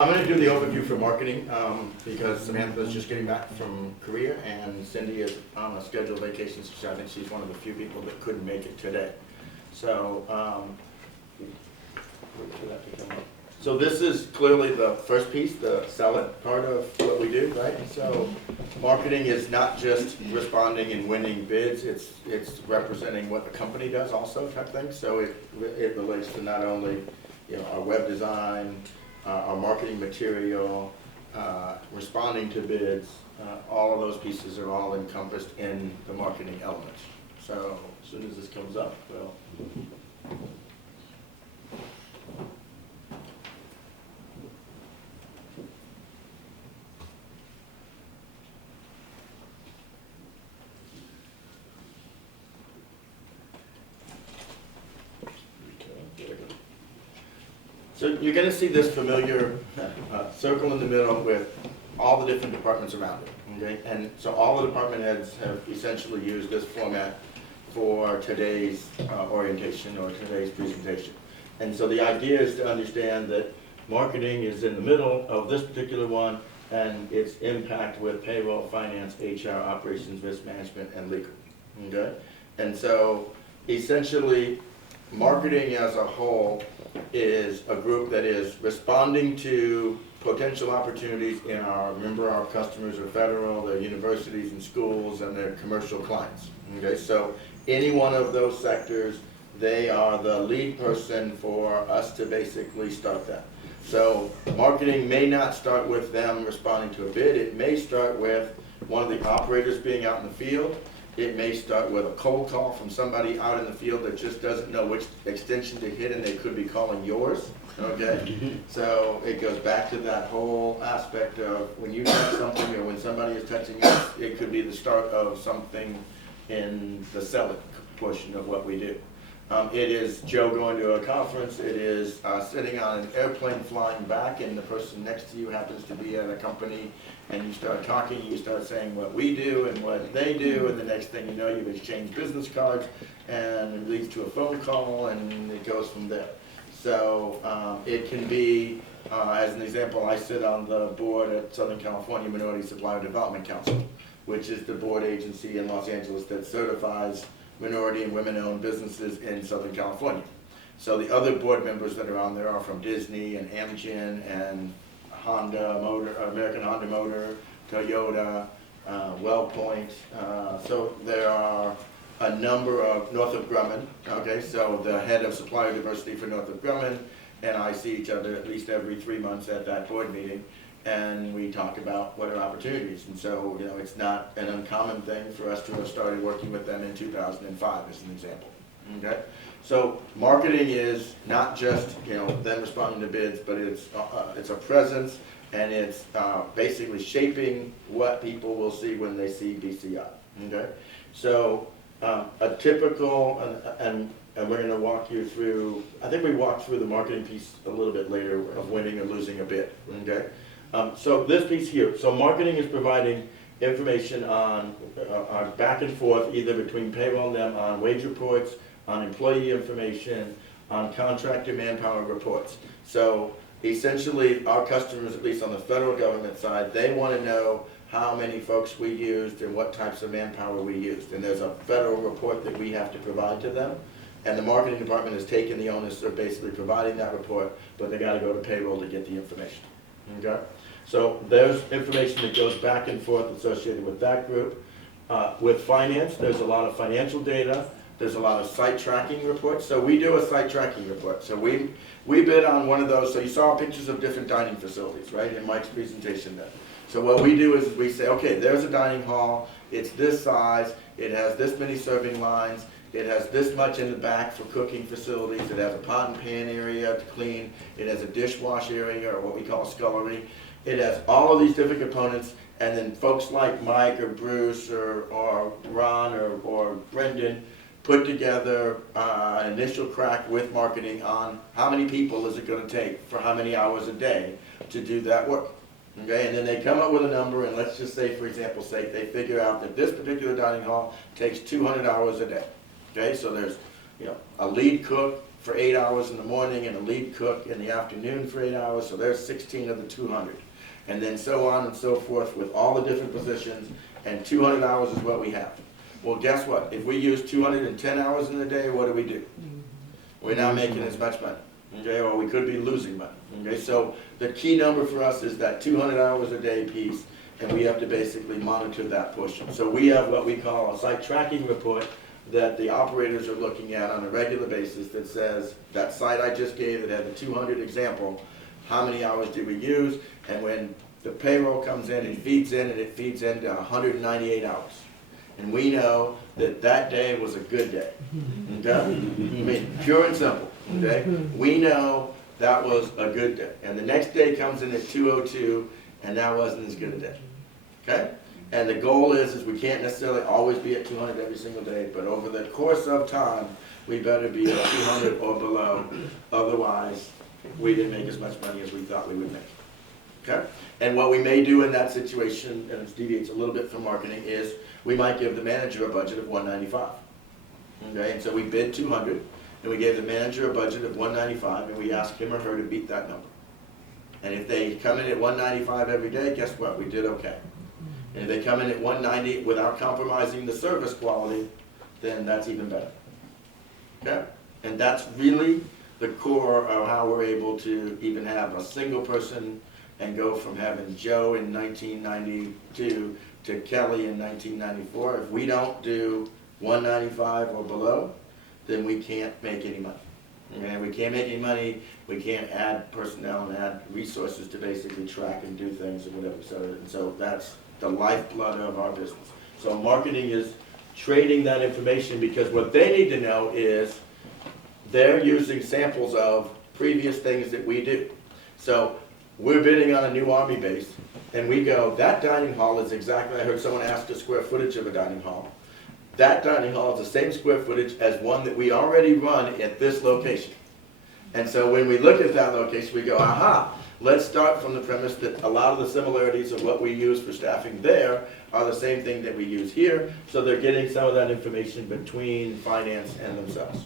I'm going to do the overview for marketing because Samantha's just getting back from Korea and Cindy is on a scheduled vacation, so I think she's one of the few people that couldn't make it today. So, wait for that to come up. So this is clearly the first piece, the sell it part of what we do, right? So marketing is not just responding and winning bids, it's representing what the company does also type thing. So it relates to not only our web design, our marketing material, responding to bids, all of those pieces are all encompassed in the marketing elements. So as soon as this comes up, well. So you're going to see this familiar circle in the middle with all the different departments around it, okay? And so all the department heads have essentially used this format for today's orientation or today's presentation. And so the idea is to understand that marketing is in the middle of this particular one and its impact with payroll, finance, HR, operations, risk management, and legal, okay? And so essentially, marketing as a whole is a group that is responding to potential opportunities in our customers are federal, their universities and schools, and their commercial clients. Okay, so any one of those sectors, they are the lead person for us to basically start that. So marketing may not start with them responding to a bid, it may start with one of the operators being out in the field. It may start with a cold call from somebody out in the field that just doesn't know which extension to hit and they could be calling yours, okay? So it goes back to that whole aspect of when you touch something or when somebody is touching you, it could be the start of something in the selling portion of what we do. It is Joe going to a conference, it is sitting on an airplane flying back and the person next to you happens to be at a company and you start talking, you start saying what we do and what they do, and the next thing you know you've exchanged business cards and it leads to a phone call and it goes from there. So it can be, as an example, I sit on the board at Southern California Minority Supplier Development Council, which is the board agency in Los Angeles that certifies minority and women-owned businesses in Southern California. So the other board members that are on there are from Disney and Amgen and Honda Motor, American Honda Motor, Toyota, WellPoint. So there are a number of Northrop Grumman. Okay, so the head of supplier diversity for Northrop Grumman and I see each other at least every 3 months at that board meeting, and we talk about what are opportunities. And so, it's not an uncommon thing for us to have started working with them in 2005 as an example, okay? So marketing is not just, them responding to bids, but it's a presence and it's basically shaping what people will see when they see BCI, okay? So a typical, and we're going to walk you through, I think we walked through the marketing piece a little bit later of winning or losing a bid, okay? So this piece here, so marketing is providing information on back and forth either between payroll and them on wage reports, on employee information, on contractor manpower reports. So essentially our customers, at least on the federal government side, they want to know how many folks we used and what types of manpower we used. And there's a federal report that we have to provide to them. And the marketing department has taken the onus of basically providing that report, but they got to go to payroll to get the information. Okay? So there's information that goes back and forth associated with that group. With finance, there's a lot of financial data. There's a lot of site tracking reports. So we do a site tracking report. So we bid on one of those. So you saw pictures of different dining facilities, right, in Mike's presentation there. So what we do is we say, okay, there's a dining hall. It's this size. It has this many serving lines. It has this much in the back for cooking facilities. It has a pot and pan area to clean. It has a dishwash area, or what we call a scullery. It has all of these different components, and then folks like Mike or Bruce or Ron or Brendan put together an initial crack with marketing on how many people is it going to take for how many hours a day to do that work. Okay, and then they come up with a number, and let's just say, for example's sake, they figure out that this particular dining hall takes 200 hours a day. Okay, so there's a lead cook, for 8 hours in the morning and a lead cook in the afternoon for 8 hours, so there's 16 of the 200. And then so on and so forth with all the different positions, and 200 hours is what we have. Well, guess what? If we use 210 hours in a day, what do? We're not making as much money, okay, or we could be losing money, okay? So the key number for us is that 200 hours a day piece, and we have to basically monitor that portion. So we have what we call a site tracking report that the operators are looking at on a regular basis that says, that site I just gave that had the 200 example, how many hours did we use? And when the payroll comes in, it feeds in, and it feeds into 198 hours. And we know that that day was a good day, okay? I mean, pure and simple, okay? We know that was a good day. And the next day comes in at 202, and that wasn't as good a day, okay? And the goal is we can't necessarily always be at 200 every single day, but over the course of time, we better be at 200 or below. Otherwise, we didn't make as much money as we thought we would make, okay? And what we may do in that situation, and it deviates a little bit from marketing, is we might give the manager a budget of 195, okay? And so we bid 200, and we gave the manager a budget of 195, and we ask him or her to beat that number. And if they come in at 195 every day, guess what? We did okay. And if they come in at 190 without compromising the service quality, then that's even better. Okay? And that's really the core of how we're able to even have a single person and go from having Joe in 1992 to Kelly in 1994. If we don't do 195 or below, then we can't make any money. Okay? We can't make any money, we can't add personnel and add resources to basically track and do things and whatever. So that's the lifeblood of our business. So marketing is trading that information, because what they need to know is they're using samples of previous things that we do. So we're bidding on a new Army base, and we go, that dining hall is exactly, I heard someone ask the square footage of a dining hall. That dining hall is the same square footage as one that we already run at this location. And so when we look at that location, we go, aha, let's start from the premise that a lot of the similarities of what we use for staffing there are the same thing that we use here, so they're getting some of that information between finance and themselves.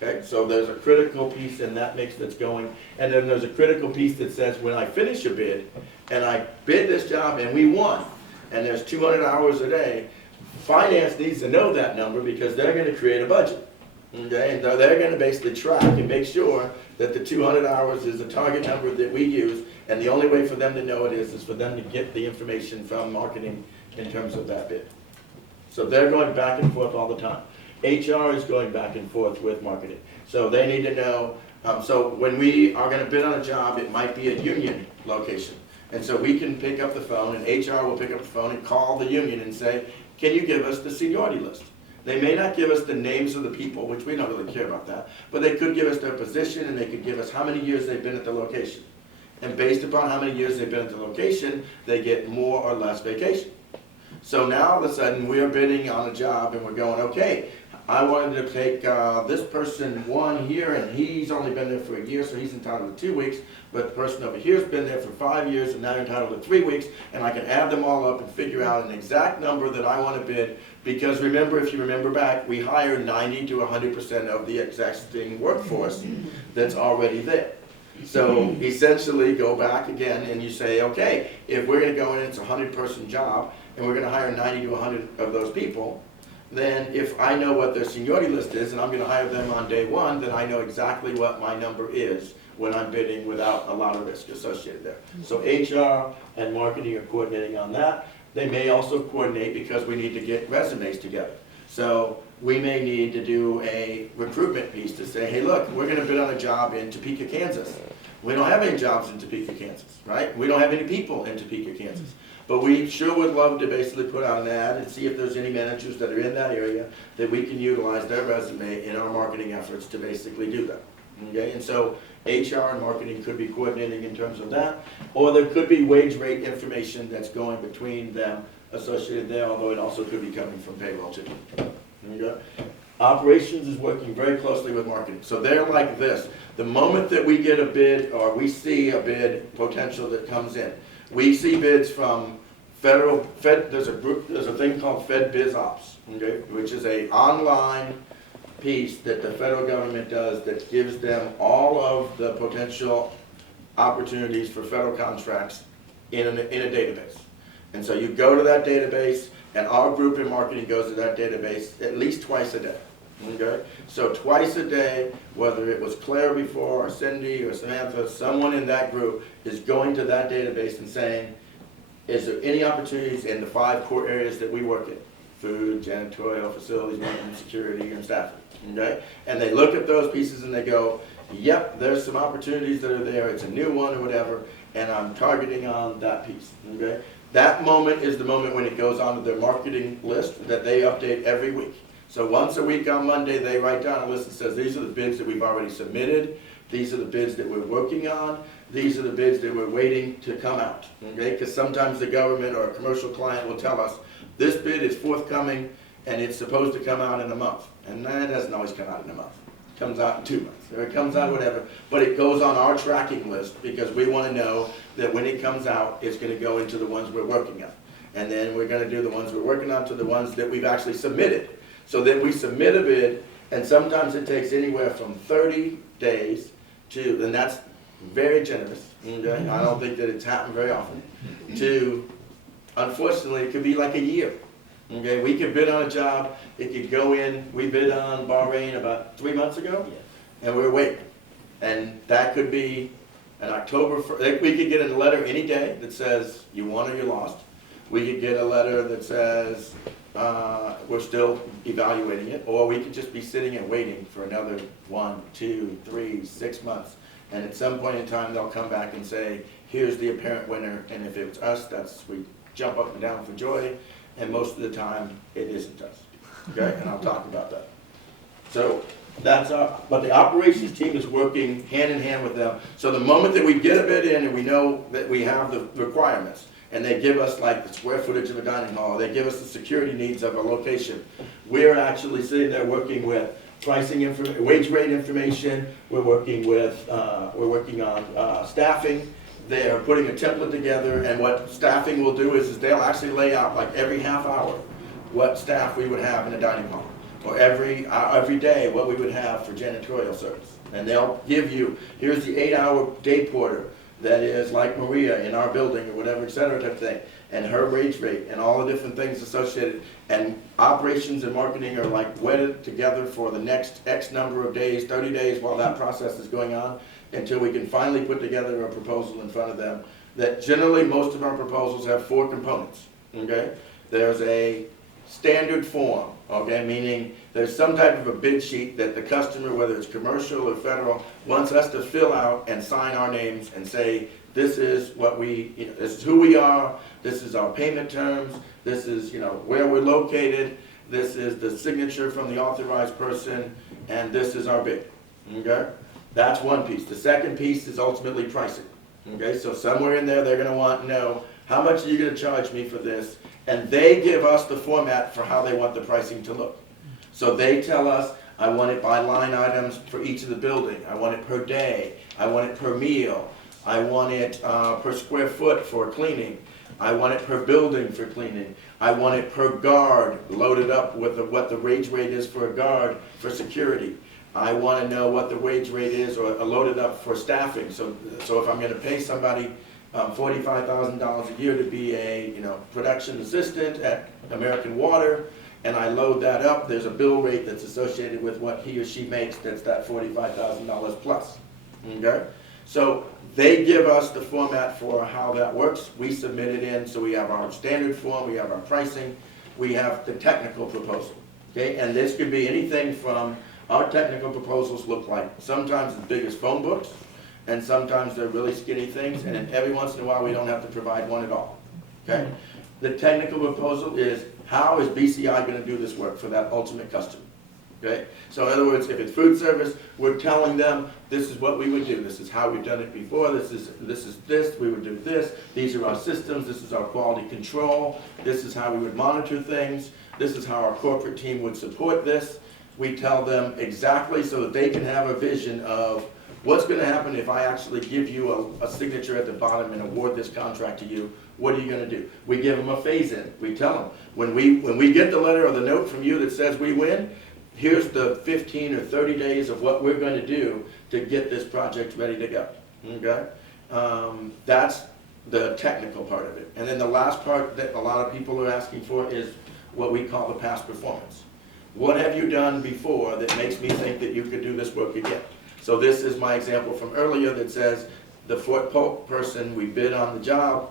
Okay, so there's a critical piece in that mix that's going, and then there's a critical piece that says when I finish a bid, and I bid this job and we won, and there's 200 hours a day, finance needs to know that number because they're going to create a budget. Okay, and they're going to basically track and make sure that the 200 hours is the target number that we use, and the only way for them to know it is for them to get the information from marketing in terms of that bid. So they're going back and forth all the time. HR is going back and forth with marketing. So they need to know, so when we are going to bid on a job, it might be a union location. And so we can pick up the phone, and HR will pick up the phone and call the union and say, can you give us the seniority list? They may not give us the names of the people, which we don't really care about that, but they could give us their position, and they could give us how many years they've been at the location. And based upon how many years they've been at the location, they get more or less vacation. So now all of a sudden we're bidding on a job and we're going, okay, I wanted to take this person 1 year, and he's only been there for a year, so he's entitled to 2 weeks, but the person over here's been there for 5 years and now they're entitled to 3 weeks, and I can add them all up and figure out an exact number that I want to bid, because remember, if you remember back, we hire 90 to 100% of the existing workforce that's already there. So essentially go back again and you say, okay, if we're going to go in, it's a 100-person job, and we're going to hire 90 to 100 of those people, then if I know what their seniority list is and I'm going to hire them on day one, then I know exactly what my number is when I'm bidding without a lot of risk associated there. So HR and marketing are coordinating on that. They may also coordinate because we need to get resumes together. So we may need to do a recruitment piece to say, hey, look, we're going to bid on a job in Topeka, Kansas. We don't have any jobs in Topeka, Kansas, right? We don't have any people in Topeka, Kansas. But we sure would love to basically put out an ad and see if there's any managers that are in that area that we can utilize their resume in our marketing efforts to basically do that. Okay, and so HR and marketing could be coordinating in terms of that, or there could be wage rate information that's going between them associated there, although it also could be coming from payroll too. Okay? Operations is working very closely with marketing. So they're like this. The moment that we get a bid or we see a bid potential that comes in, we see bids from there's a thing called Fed Biz Ops, okay, which is a online piece that the federal government does that gives them all of the potential opportunities for federal contracts in a database. And so you go to that database, and our group in marketing goes to that database at least twice a day. Okay? So twice a day, whether it was Claire before, or Cindy, or Samantha, someone in that group is going to that database and saying, is there any opportunities in the 5 core areas that we work in? Food, janitorial, facilities, maintenance, security, and staffing. Okay? And they look at those pieces and they go, yep, there's some opportunities that are there, it's a new one or whatever, and I'm targeting on that piece. Okay? That moment is the moment when it goes onto their marketing list that they update every week. So once a week on Monday, they write down a list that says, these are the bids that we've already submitted, these are the bids that we're working on, these are the bids that we're waiting to come out. Okay? Because sometimes the government or a commercial client will tell us, this bid is forthcoming and it's supposed to come out in a month. And that doesn't always come out in a month. It comes out in 2 months, or it comes out whatever. But it goes on our tracking list because we want to know that when it comes out, it's going to go into the ones we're working on. And then we're going to do the ones we're working on to the ones that we've actually submitted. So then we submit a bid, and sometimes it takes anywhere from 30 days to, and that's very generous, okay? I don't think that it's happened very often, to, unfortunately, it could be like a year. Okay, we could bid on a job, it could go in, we bid on Bahrain about 3 months ago, and we're waiting. And that could be an October, we could get a letter any day that says you won or you lost. We could get a letter that says we're still evaluating it, or we could just be sitting and waiting for another 1, 2, 3, 6 months. And at some point in time, they'll come back and say, here's the apparent winner, and if it's us, we jump up and down for joy. And most of the time, it isn't us, okay? And I'll talk about that. So that's but the operations team is working hand in hand with them. So the moment that we get a bid in and we know that we have the requirements, and they give us like the square footage of a dining hall, they give us the security needs of a location, we're actually sitting there working with pricing wage rate information, we're working on staffing. They are putting a template together, and what staffing will do is they'll actually lay out like every half hour what staff we would have in a dining hall, or every day what we would have for janitorial service. And they'll give you, here's the 8-hour day porter that is like Maria in our building or whatever, et cetera, type thing, and her wage rate and all the different things associated. And operations and marketing are like wedded together for the next X number of days, 30 days while that process is going on, until we can finally put together a proposal in front of them. That generally most of our proposals have 4 components, okay? There's a standard form, okay, meaning there's some type of a bid sheet that the customer, whether it's commercial or federal, wants us to fill out and sign our names and say, this is what this is who we are, this is our payment terms, this is, where we're located, this is the signature from the authorized person, and this is our bid, okay? That's one piece. The second piece is ultimately pricing. Okay, so somewhere in there they're going to want to know, how much are you going to charge me for this? And they give us the format for how they want the pricing to look. So they tell us, I want it by line items for each of the building. I want it per day. I want it per meal. I want it per square foot for cleaning. I want it per building for cleaning. I want it per guard, loaded up with what the wage rate is for a guard for security. I want to know what the wage rate is, or loaded up for staffing. So if I'm going to pay somebody $45,000 a year to be a production assistant at American Water, and I load that up, there's a bill rate that's associated with what he or she makes. That's that $45,000 plus. Okay, so they give us the format for how that works. We submit it in, so we have our standard form, we have our pricing, we have the technical proposal. Okay, and this could be anything from. Our technical proposals look like sometimes as big as phone books, and sometimes they're really skinny things, and then every once in a while we don't have to provide one at all. Okay? The technical proposal is, how is BCI going to do this work for that ultimate customer? Okay? So in other words, if it's food service, we're telling them, this is what we would do. This is how we've done it before. This, we would do this. These are our systems. This is our quality control. This is how we would monitor things. This is how our corporate team would support this. We tell them exactly so that they can have a vision of what's going to happen if I actually give you a signature at the bottom and award this contract to you. What are you going to do? We give them a phase-in. We tell them, when we get the letter or the note from you that says we win, here's the 15 or 30 days of what we're going to do to get this project ready to go, okay? That's the technical part of it. And then the last part that a lot of people are asking for is what we call the past performance. What have you done before that makes me think that you could do this work again? So this is my example from earlier that says the Fort Polk person, we bid on the job,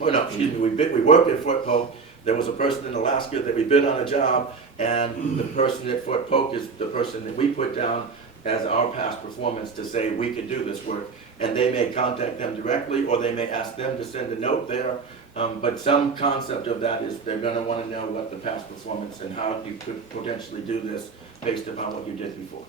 oh no, excuse me, we worked at Fort Polk. There was a person in Alaska that we bid on a job, and the person at Fort Polk is the person that we put down as our past performance to say we could do this work. And they may contact them directly, or they may ask them to send a note there. But some concept of that is they're gonna wanna know what the past performance and how you could potentially do this based upon what you did before.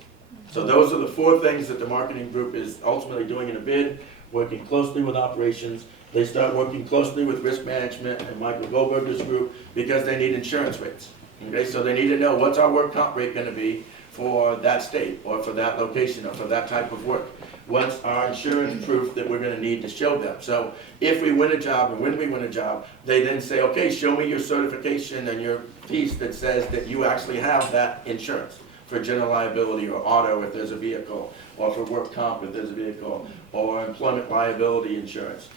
So those are the 4 things that the marketing group is ultimately doing in a bid, working closely with operations. They start working closely with risk management and Michael Goldberger's group because they need insurance rates. Okay, so they need to know what's our work comp rate gonna be for that state, or for that location, or for that type of work. What's our insurance proof that we're gonna need to show them? So if we win a job, and when we win a job, they then say, okay, show me your certification and your piece that says that you actually have that insurance for general liability or auto if there's a vehicle, or for work comp if there's a vehicle, or employment liability insurance.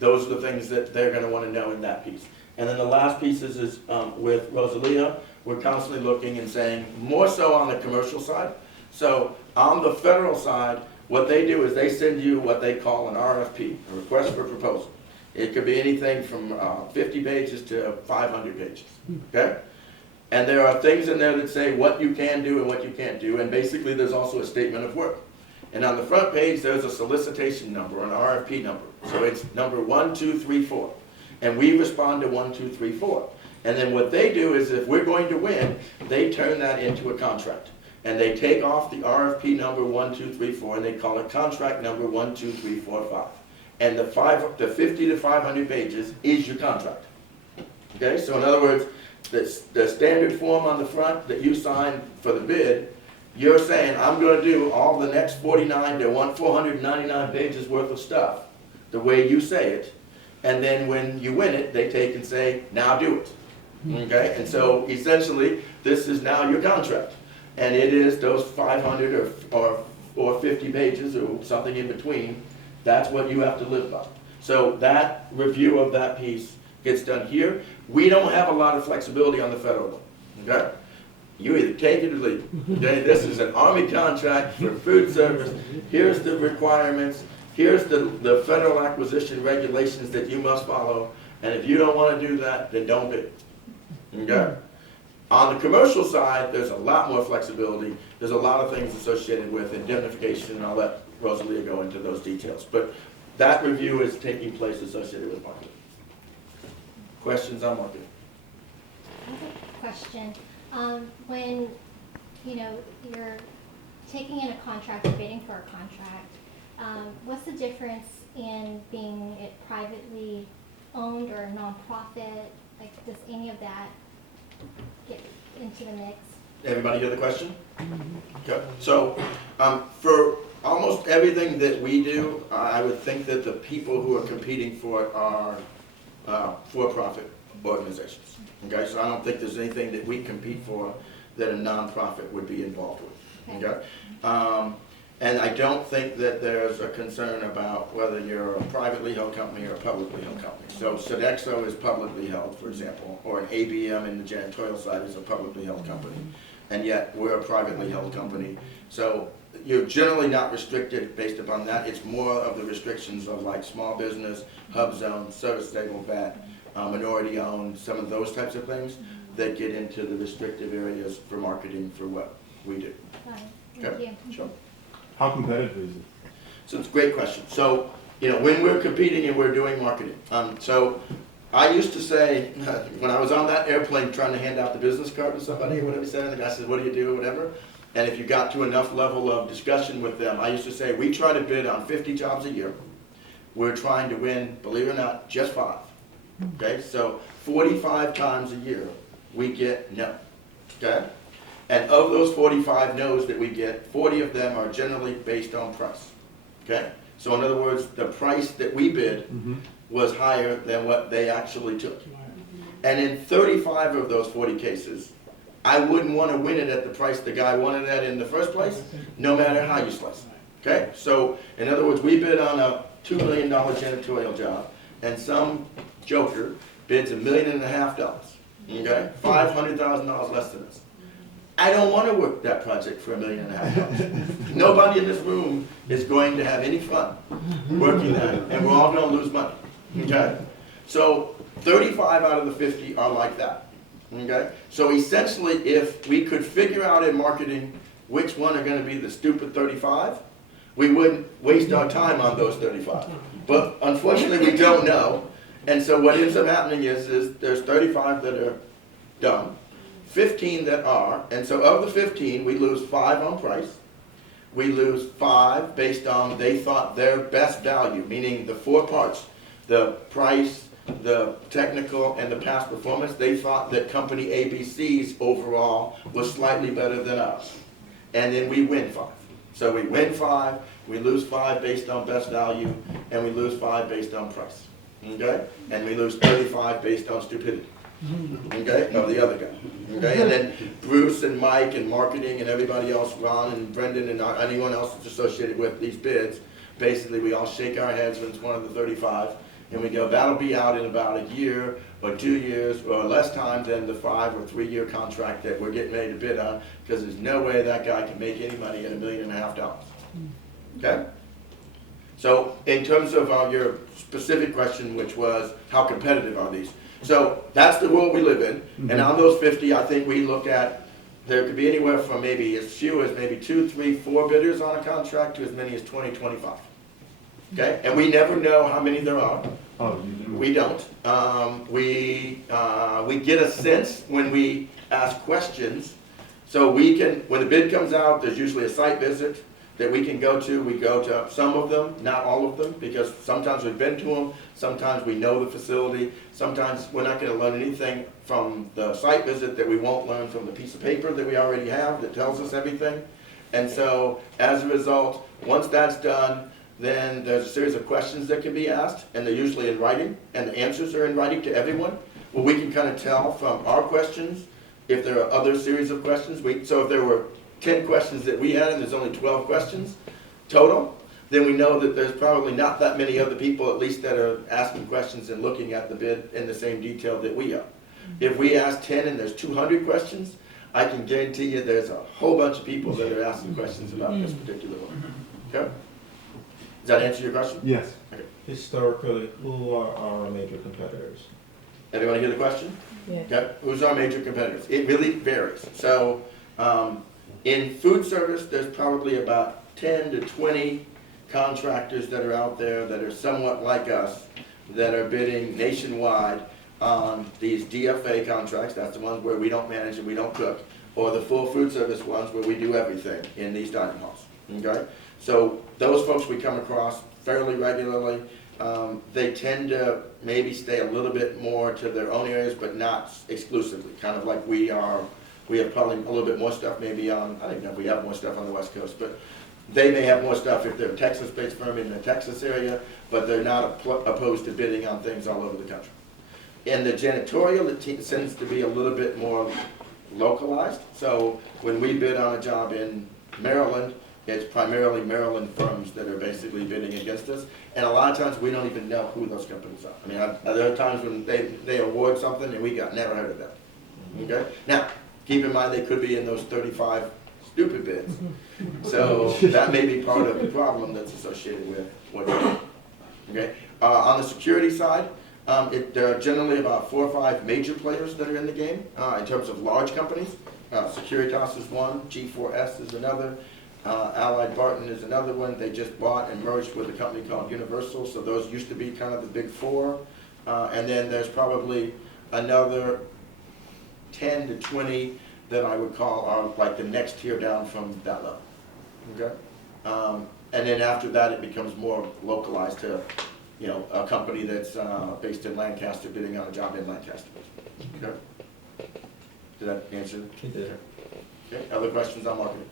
Those are the things that they're gonna wanna know in that piece. And then the last piece is with Rosalia, we're constantly looking and saying, more so on the commercial side. So on the federal side, what they do is they send you what they call an RFP, a request for proposal. It could be anything from 50 pages to 500 pages, okay? And there are things in there that say what you can do and what you can't do, and basically there's also a statement of work. And on the front page, there's a solicitation number, an RFP number. So it's number 1, 2, 3, 4. And we respond to 1, 2, 3, 4. And then what they do is if we're going to win, they turn that into a contract. And they take off the RFP number 1, 2, 3, 4, and they call it contract number 1, 2, 3, 4, 5. And the 50 to 500 pages is your contract. Okay, so in other words, the standard form on the front that you sign for the bid, you're saying, I'm gonna do all the next 49 to 499 pages worth of stuff, the way you say it. And then when you win it, they take and say, now do it. Okay, and so essentially, this is now your contract. And it is those 500 or 50 pages or something in between, that's what you have to live by. So that review of that piece gets done here. We don't have a lot of flexibility on the federal level, okay? You either take it or leave, okay? This is an Army contract for food service. Here's the requirements. Here's the federal acquisition regulations that you must follow. And if you don't want to do that, then don't bid, okay? On the commercial side, there's a lot more flexibility. There's a lot of things associated with indemnification, and I'll let Rosalia go into those details. But that review is taking place associated with marketing. Questions on marketing? I have a question. When you're taking in a contract or bidding for a contract, what's the difference in being it privately owned or a nonprofit? Like, does any of that get into the mix? Everybody hear the question? Okay. So for almost everything that we do, I would think that the people who are competing for it are for-profit organizations. Okay, so I don't think there's anything that we compete for that a nonprofit would be involved with. Okay, and I don't think that there's a concern about whether you're a privately held company or a publicly held company. So Sodexo is publicly held, for example, or an ABM in the janitorial side is a publicly held company, and yet we're a privately held company. So you're generally not restricted based upon that. It's more of the restrictions of like small business, hub zone, service stable VAT, minority owned, some of those types of things that get into the restrictive areas for marketing for what we do. Thank you. Sure. How competitive is it? So it's a great question. So, when we're competing and we're doing marketing, so I used to say, when I was on that airplane trying to hand out the business card to somebody or whatever, and the guy says, what do you do, or whatever, and if you got to enough level of discussion with them, I used to say, we try to bid on 50 jobs a year. We're trying to win, believe it or not, just 5. Okay, so 45 times a year, we get no, okay? And of those 45 no's that we get, 40 of them are generally based on price, okay? So in other words, the price that we bid was higher than what they actually took. And in 35 of those 40 cases, I wouldn't want to win it at the price the guy wanted it at in the first place, no matter how you slice it. Okay? So, in other words, we bid on a $2 million janitorial job, and some joker bids $1.5 million. Okay? $500,000 less than us. I don't want to work that project for $1.5 million. Nobody in this room is going to have any fun working that, and we're all going to lose money. Okay? So 35 out of the 50 are like that. Okay? So essentially, if we could figure out in marketing which one are going to be the stupid 35, we wouldn't waste our time on those 35. But unfortunately, we don't know. And so what ends up happening is there's 35 that are dumb, 15 that are, and so of the 15, we lose 5 on price. We lose 5 based on they thought their best value, meaning the 4 parts, the price, the technical, and the past performance, they thought that company ABC's overall was slightly better than us. And then we win 5. So we win 5, we lose 5 based on best value, and we lose 5 based on price. Okay? And we lose 35 based on stupidity. Okay, of the other guy. Okay, and then Bruce and Mike and marketing and everybody else, Ron and Brendan and anyone else that's associated with these bids, basically we all shake our heads when it's one of the 35, and we go, that'll be out in about a year or 2 years or less time than the 5 or 3 year contract that we're getting ready to bid on, because there's no way that guy can make any money at $1.5 million. Okay? So in terms of your specific question, which was how competitive are these? So that's the world we live in, and on those 50, I think we look at, there could be anywhere from maybe as few as maybe 2, 3, 4 bidders on a contract to as many as 20, 25. Okay, and we never know how many there are. Oh, you do? We don't. We get a sense when we ask questions. So we can, when the bid comes out, there's usually a site visit that we can go to. We go to some of them, not all of them, because sometimes we've been to them, sometimes we know the facility, sometimes we're not going to learn anything from the site visit that we won't learn from the piece of paper that we already have that tells us everything. And so, as a result, once that's done, then there's a series of questions that can be asked, and they're usually in writing, and the answers are in writing to everyone. Well, we can kind of tell from our questions if there are other series of questions. So if there were 10 questions that we had and there's only 12 questions total, then we know that there's probably not that many other people, at least, that are asking questions and looking at the bid in the same detail that we are. If we ask 10 and there's 200 questions, I can guarantee you there's a whole bunch of people that are asking questions about this particular one. Okay? Does that answer your question? Yes. Okay. Historically, who are our major competitors? Everyone hear the question? Yeah. Okay. Who's our major competitors? It really varies. So, in food service, there's probably about 10 to 20 contractors that are out there that are somewhat like us, that are bidding nationwide on these DFA contracts. That's the ones where we don't manage and we don't cook, or the full food service ones where we do everything in these dining halls. Okay? So those folks we come across fairly regularly. They tend to maybe stay a little bit more to their own areas, but not exclusively, kind of like we are. We have probably a little bit more stuff maybe on, I don't even know if we have more stuff on the West Coast, but they may have more stuff if they're a Texas-based firm in the Texas area, but they're not opposed to bidding on things all over the country. In the janitorial, it tends to be a little bit more localized. So when we bid on a job in Maryland, it's primarily Maryland firms that are basically bidding against us. And a lot of times we don't even know who those companies are. I mean, there are times when they award something and we never heard of them. Okay? Now, keep in mind they could be in those 35 stupid bids. So that may be part of the problem that's associated with what you're doing. Okay? On the security side, there are generally about 4 or 5 major players that are in the game in terms of large companies. Securitas is one, G4S is another, Allied Barton is another one. They just bought and merged with a company called Universal, so those used to be kind of the big 4. And then there's probably another 10 to 20 that I would call are like the next tier down from that level. Okay? And then after that it becomes more localized to, you know, a company that's based in Lancaster bidding on a job in Lancaster. Okay? Did that answer? It did. Okay, other questions on marketing?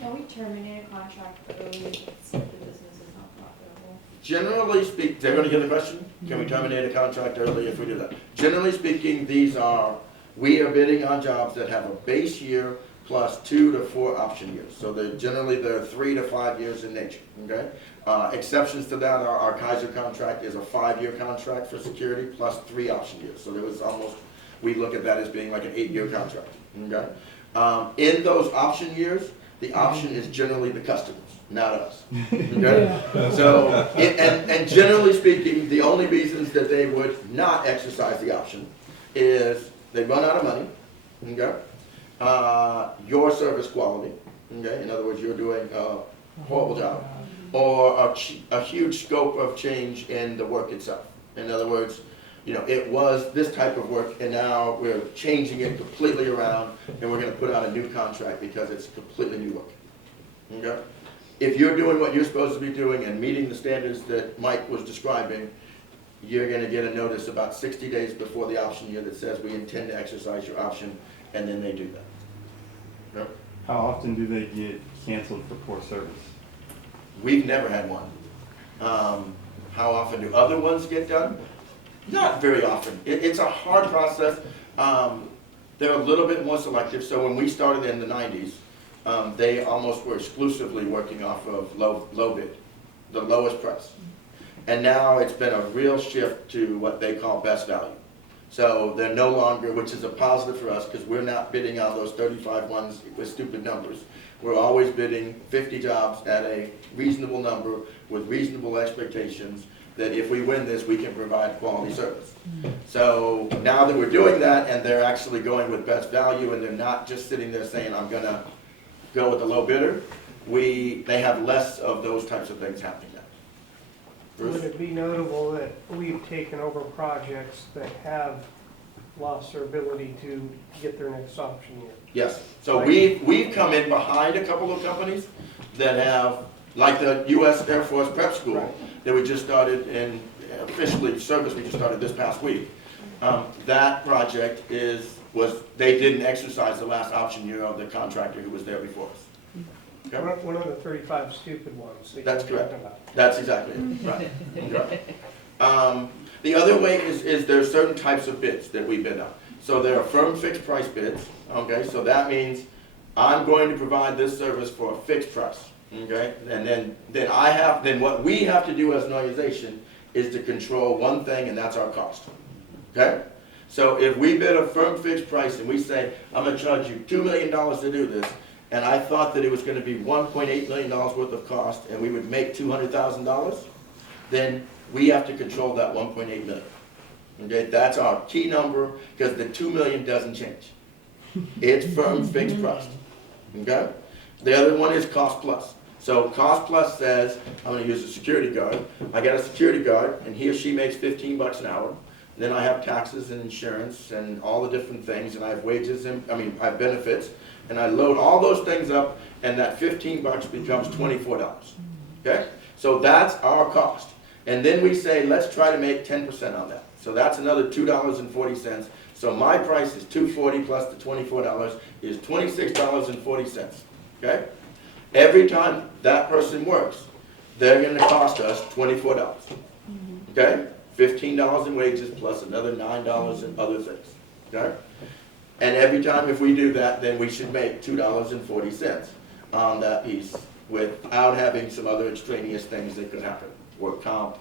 Can we terminate a contract early if the business is not profitable? Generally speaking, is everyone get the question? Can we terminate a contract early if we do that? Generally speaking, these are We are bidding on jobs that have a base year plus 2 to 4 option years. So they're 3 to 5 years in nature, okay? Exceptions to that are our Kaiser contract is a 5-year contract for security plus 3 option years. So we look at that as being like an 8-year contract, okay? In those option years, the option is generally the customers, not us, okay? So, and generally speaking, the only reasons that they would not exercise the option is they run out of money, okay? Your service quality, okay? In other words, you're doing a horrible job. Or a huge scope of change in the work itself. In other words, it was this type of work and now we're changing it completely around and we're gonna put out a new contract because it's completely new work. Okay? If you're doing what you're supposed to be doing and meeting the standards that Mike was describing, you're gonna get a notice about 60 days before the option year that says we intend to exercise your option, and then they do that. Okay? How often do they get canceled for poor service? We've never had one. How often do other ones get done? Not very often. It's a hard process. They're a little bit more selective. So when we started in the 90s, they almost were exclusively working off of low bid, the lowest price. And now it's been a real shift to what they call best value. So they're no longer, which is a positive for us because we're not bidding on those 35 ones with stupid numbers. We're always bidding 50 jobs at a reasonable number with reasonable expectations that if we win this, we can provide quality service. So now that we're doing that and they're actually going with best value and they're not just sitting there saying, I'm gonna go with the low bidder, they have less of those types of things happening now. Would Bruce? it be notable that we've taken over projects that have lost their ability to get their next option year? Yes, so we've come in behind a couple of companies that have, like the U.S. Air Force Prep School Right. that we just started in, officially service we just started this past week. That project they didn't exercise the last option year of the contractor who was there before us. Okay? One of the 35 stupid ones that That's you're correct. talking about. That's exactly it, right. Okay. The other way is there's certain types of bids that we bid on. So there are firm fixed price bids, okay? So that means I'm going to provide this service for a fixed price, okay? And then what we have to do as an organization is to control one thing, and that's our cost, okay? So if we bid a firm fixed price and we say, I'm gonna charge you $2 million to do this, and I thought that it was gonna be $1.8 million worth of cost, and we would make $200,000, then we have to control that 1.8 million. Okay, that's our key number, because the 2 million doesn't change. It's firm fixed price. Okay? The other one is cost plus. So cost plus says, I'm gonna use a security guard. I got a security guard, and he or she makes $15 an hour. Then I have taxes and insurance and all the different things, and I have wages and, I have benefits, and I load all those things up, and that $15 becomes $24. Okay? So that's our cost. And then we say, let's try to make 10% on that. So that's another $2.40. So my price is $2.40 plus the $24 is $26.40. Okay? Every time that person works, they're gonna cost us $24. Okay? $15 in wages plus another $9 in other things. Okay? And every time if we do that, then we should make $2.40 on that piece without having some other extraneous things that could happen. Work comp,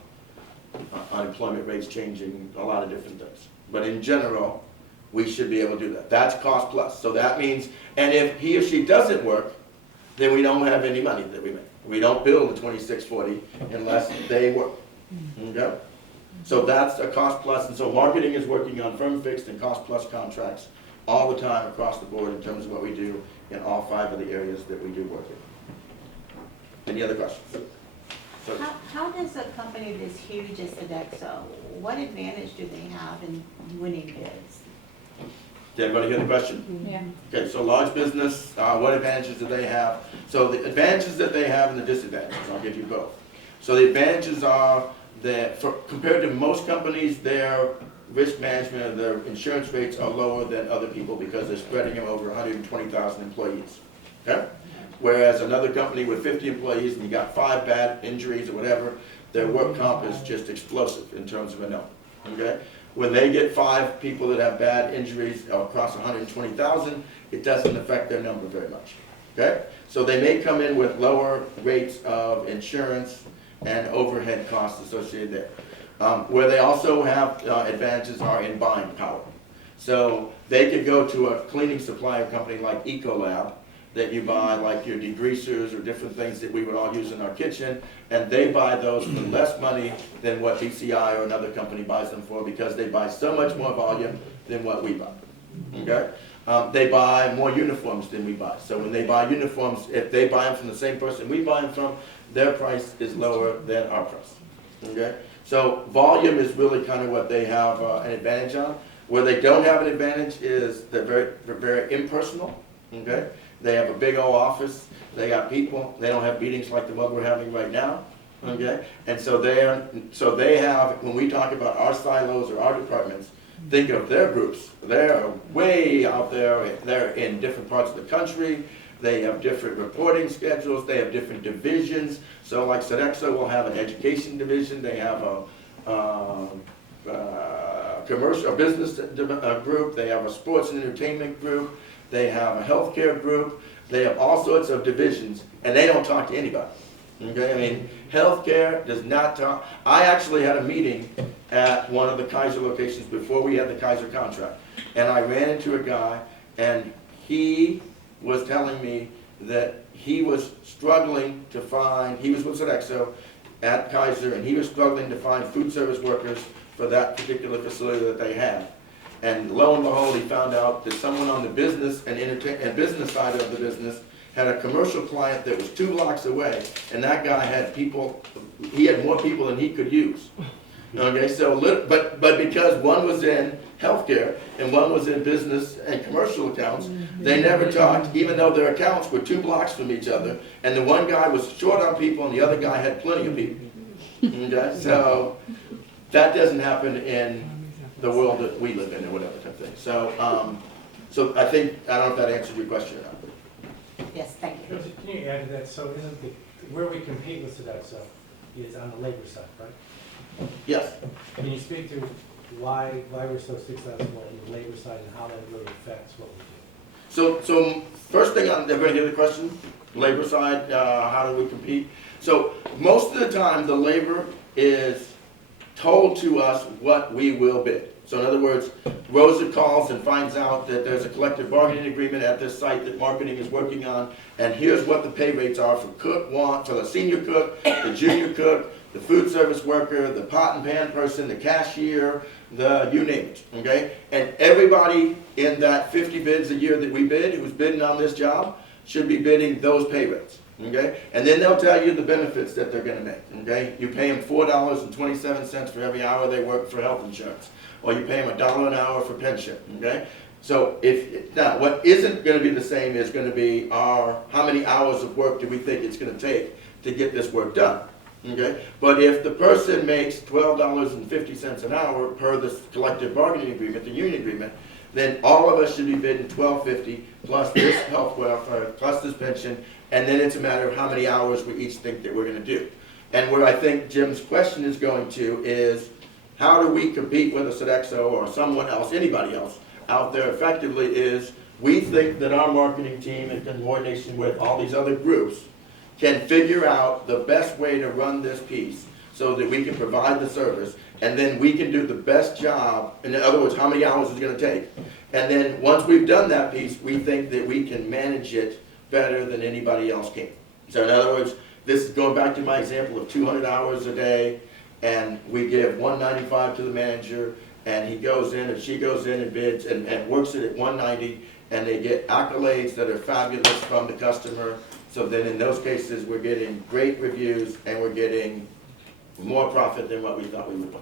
unemployment rates changing, a lot of different things. But in general, we should be able to do that. That's cost plus. So that means, and if he or she doesn't work, then we don't have any money that we make. We don't bill the $26.40 unless they work. Okay? So that's a cost plus, and so marketing is working on firm fixed and cost plus contracts all the time across the board in terms of what we do in all 5 of the areas that we do work in. Any other questions? So, How does a company as huge as Sodexo, what advantage do they have in winning bids? did everybody hear the question? Yeah. Okay, so large business, what advantages do they have? So the advantages that they have and the disadvantages, I'll give you both. So the advantages are that compared to most companies, their risk management and their insurance rates are lower than other people because they're spreading them over 120,000 employees. Okay? Whereas another company with 50 employees and you got 5 bad injuries or whatever, their work comp is just explosive in terms of a number. okay? When they get 5 people that have bad injuries across 120,000, it doesn't affect their number very much, okay? So they may come in with lower rates of insurance and overhead costs associated there. Where they also have advantages are in buying power. So they could go to a cleaning supplier company like Ecolab that you buy, like your degreasers or different things that we would all use in our kitchen, and they buy those for less money than what BCI or another company buys them for, because they buy so much more volume than what we buy, okay? They buy more uniforms than we buy. So when they buy uniforms, if they buy them from the same person we buy them from, their price is lower than our price, okay? So volume is really kind of what they have an advantage on. Where they don't have an advantage is they're very impersonal, okay? They have a big old office, they got people, they don't have meetings like the one we're having right now, okay? And so they have, when we talk about our silos or our departments, think of their groups. They're way out there, they're in different parts of the country, they have different reporting schedules, they have different divisions. So like Sodexo will have an education division, they have a commercial, business group, they have a sports and entertainment group, they have a healthcare group, they have all sorts of divisions, and they don't talk to anybody. Okay, I mean, healthcare does not talk. I actually had a meeting at one of the Kaiser locations before we had the Kaiser contract, and I ran into a guy, and he was telling me that he was struggling to find, he was with Sodexo at Kaiser, and he was struggling to find food service workers for that particular facility that they had. And lo and behold, he found out that someone on the business and business side of the business had a commercial client that was 2 blocks away, and that guy had people, he had more people than he could use. Okay, so, but because one was in healthcare and one was in business and commercial accounts, they never talked, even though their accounts were 2 blocks from each other, and the one guy was short on people and the other guy had plenty of people. Okay, so that doesn't happen in the world that we live in or whatever type of thing. So, so I think, I don't know if that answered your question or not. Yes, thank you. Can you add to that? So isn't where we compete with Sodexo is on the labor side, right? Yes. Can you speak to why we're so successful on the labor side and how that really affects what we do? So first thing, everybody hear the question? Labor side, how do we compete? So most of the time, the labor is told to us what we will bid. So in other words, Rosa calls and finds out that there's a collective bargaining agreement at this site that marketing is working on, and here's what the pay rates are for for the senior cook, the junior cook, the food service worker, the pot and pan person, the cashier, you name it, okay? And everybody in that 50 bids a year that we bid, who's bidding on this job, should be bidding those pay rates. Okay, and then they'll tell you the benefits that they're going to make. Okay, you pay them $4.27 for every hour they work for health insurance, or you pay them $1 an hour for pension. Okay, so now what isn't going to be the same is going to be how many hours of work do we think it's going to take to get this work done. Okay, but if the person makes $12.50 an hour per the collective bargaining agreement, the union agreement, then all of us should be bidding $12.50 plus this health welfare plus this pension. And then it's a matter of how many hours we each think that we're going to do. And where I think Jim's question is going to is, how do we compete with a Sodexo or someone else, anybody else out there effectively, is we think that our marketing team, in coordination with all these other groups, can figure out the best way to run this piece so that we can provide the service, and then we can do the best job. In other words, how many hours is it going to take? And then once we've done that piece, we think that we can manage it better than anybody else can. So in other words, this is going back to my example of 200 hours a day, and we give $195 to the manager, and he goes in or she goes in and bids and works it at $190, and they get accolades that are fabulous from the customer. So then in those cases, we're getting great reviews and we're getting more profit than what we thought we would.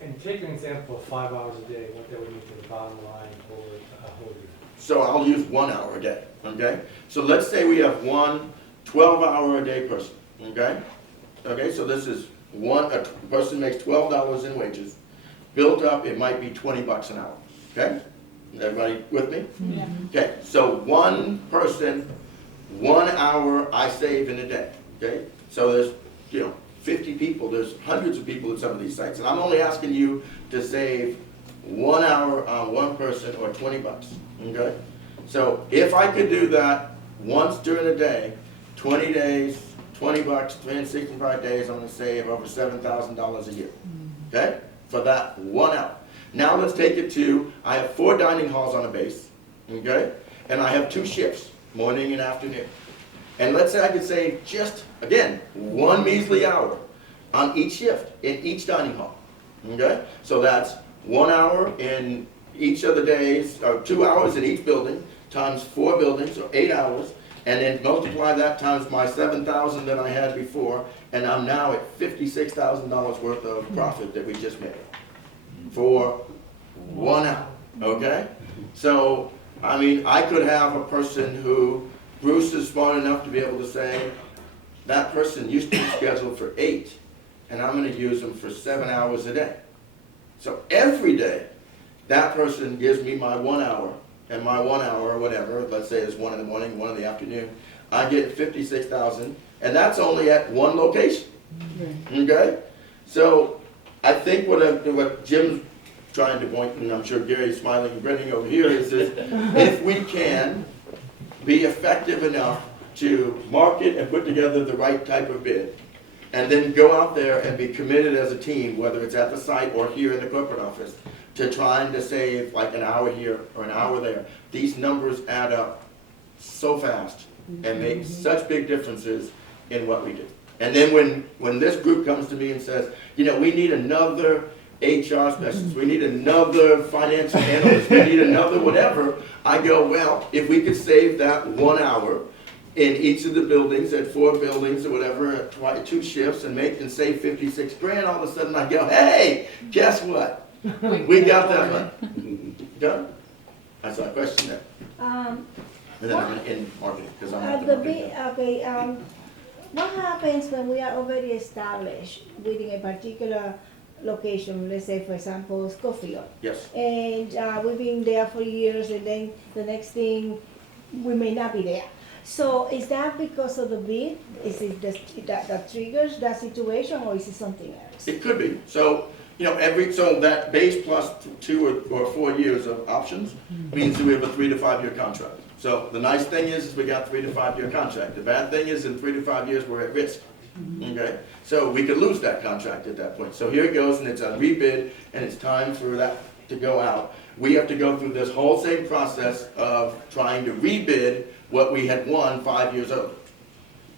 And take an example of 5 hours a day, what that would mean for the bottom line for a whole year. So I'll use 1 hour a day, okay? So let's say we have one 12-hour-a-day person, okay? Okay, so this is a person makes $12 in wages. Built up, it might be $20 an hour, okay? Everybody with me? Yeah. Okay, so one person, 1 hour I save in a day, okay? So there's, 50 people, there's hundreds of people at some of these sites. And I'm only asking you to save 1 hour on one person or $20, okay? So if I could do that once during the day, 20 days, $20, 365 days, I'm gonna save over $7,000 a year, okay? For that 1 hour. Now let's take it to, I have 4 dining halls on a base, okay? And I have 2 shifts, morning and afternoon. And let's say I could save just, again, 1 measly hour on each shift in each dining hall, okay? So that's 1 hour in each of the days, or 2 hours in each building, times 4 buildings, or 8 hours, and then multiply that times my 7,000 that I had before, and I'm now at $56,000 worth of profit that we just made for 1 hour, okay? So, I mean, I could have a person who, Bruce is smart enough to be able to say, that person used to be scheduled for 8, and I'm gonna use them for 7 hours a day. So every day, that person gives me my 1 hour, and my 1 hour or whatever, let's say it's 1 in the morning, 1 in the afternoon, I get 56,000, and that's only at one location, okay? So I think what Jim's trying to point, and I'm sure Gary's smiling and grinning over here, is if we can be effective enough to market and put together the right type of bid, and then go out there and be committed as a team, whether it's at the site or here in the corporate office, to trying to save like an hour here or an hour there. These numbers add up so fast and make such big differences in what we do. And then when this group comes to me and says, you know, we need another HR specialist, we need another financial analyst, we need another whatever, I go, well, if we could save that 1 hour in each of the buildings, at 4 buildings or whatever, at 2 shifts, and save 56 grand, all of a sudden I go, hey, guess what? We got that money. Done? That's our question there. And then I'm gonna end marketing, because I'm not the marketing guy. What happens when we are already established within a particular location, let's say for example, Schofield, Yes. and we've been there for years, and then the next thing, we may not be there. So is that because of the bid? Is it that triggers that situation, or is it something else? It could be. So, you know, so that base plus 2 or 4 years of options means that we have a 3 to 5 year contract. So the nice thing is we got 3 to 5 year contract. The bad thing is in 3 to 5 years, we're at risk. Okay? So we could lose that contract at that point. So here it goes, and it's a rebid, and it's time for that to go out. We have to go through this whole same process of trying to rebid what we had won 5 years earlier.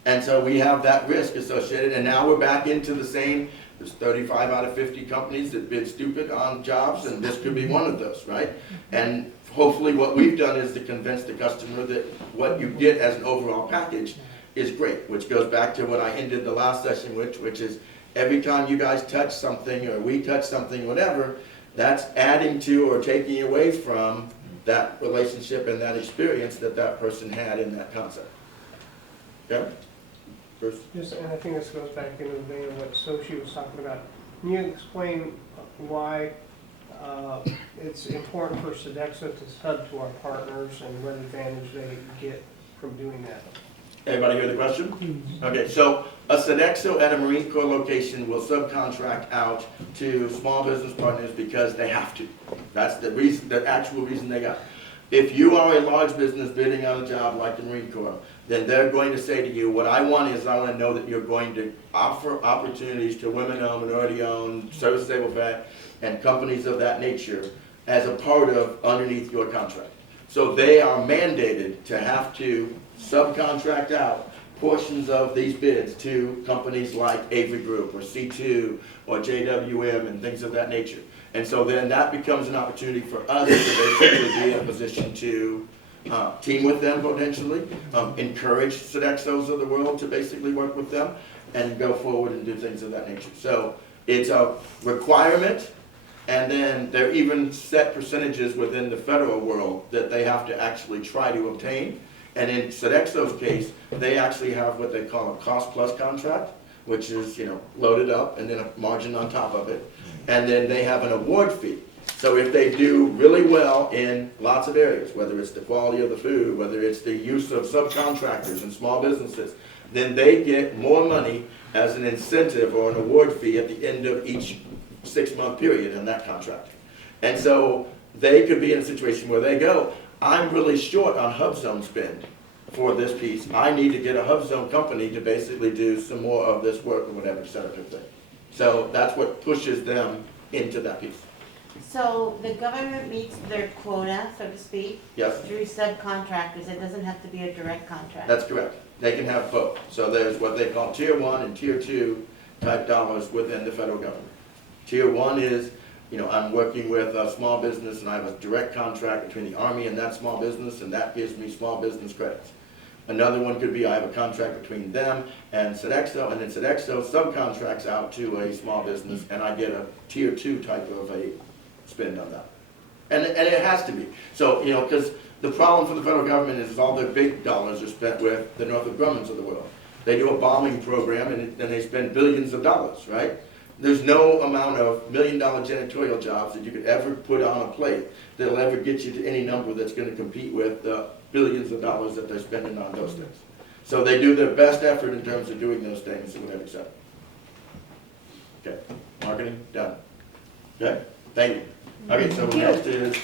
And so we have that risk associated, and now we're back into the same, there's 35 out of 50 companies that bid stupid on jobs, and this could be one of those, right? And hopefully what we've done is to convince the customer that what you get as an overall package is great, which goes back to what I ended the last session with, which is every time you guys touch something, or we touch something, whatever, that's adding to or taking away from that relationship and that experience that that person had in that concept. Okay? Bruce? Yes, and I think this goes back into the vein of what Sochi was talking about. Can you explain why it's important for Sodexo to sub to our partners and what advantage they get from doing that? Everybody hear the question? Okay, so a Sodexo at a Marine Corps location will subcontract out to small business partners because they have to. That's the reason, the actual reason they got it. If you are a large business bidding on a job like the Marine Corps, then they're going to say to you, what I want is I want to know that you're going to offer opportunities to women-owned, minority-owned, service-disabled vet, and companies of that nature as a part of underneath your contract. So they are mandated to have to subcontract out portions of these bids to companies like Avery Group or C2 or JWM and things of that nature. And so then that becomes an opportunity for us to basically be in a position to team with them potentially, encourage Sodexos of the world to basically work with them and go forward and do things of that nature. So it's a requirement, and then there are even set percentages within the federal world that they have to actually try to obtain. And in Sodexo's case, they actually have what they call a cost plus contract, which is, you know, loaded up and then a margin on top of it. And then they have an award fee. So if they do really well in lots of areas, whether it's the quality of the food, whether it's the use of subcontractors and small businesses, then they get more money as an incentive or an award fee at the end of each 6-month period in that contract. And so they could be in a situation where they go, I'm really short on HubZone spend for this piece. I need to get a HubZone company to basically do some more of this work or whatever, et cetera, et cetera. So that's what pushes them into that piece. So the government meets their quota, so to speak, Yes, through subcontractors. It doesn't have to be a direct contract. that's correct. They can have both. So there's what they call tier 1 and tier 2 type dollars within the federal government. Tier 1 is, you know, I'm working with a small business and I have a direct contract between the Army and that small business, and that gives me small business credits. Another one could be I have a contract between them and Sodexo, and then Sodexo subcontracts out to a small business, and I get a tier 2 type of a spend on that. And it has to be. So, you know, because the problem for the federal government is all their big dollars are spent with the Northrop Grummans of the world. They do a bombing program and they spend billions of dollars, right? There's no amount of $1 million janitorial jobs that you could ever put on a plate that'll ever get you to any number that's going to compete with the billions of dollars that they're spending on those things. So they do their best effort in terms of doing those things with every step. Okay, marketing, done. Okay, thank you. Okay, so next is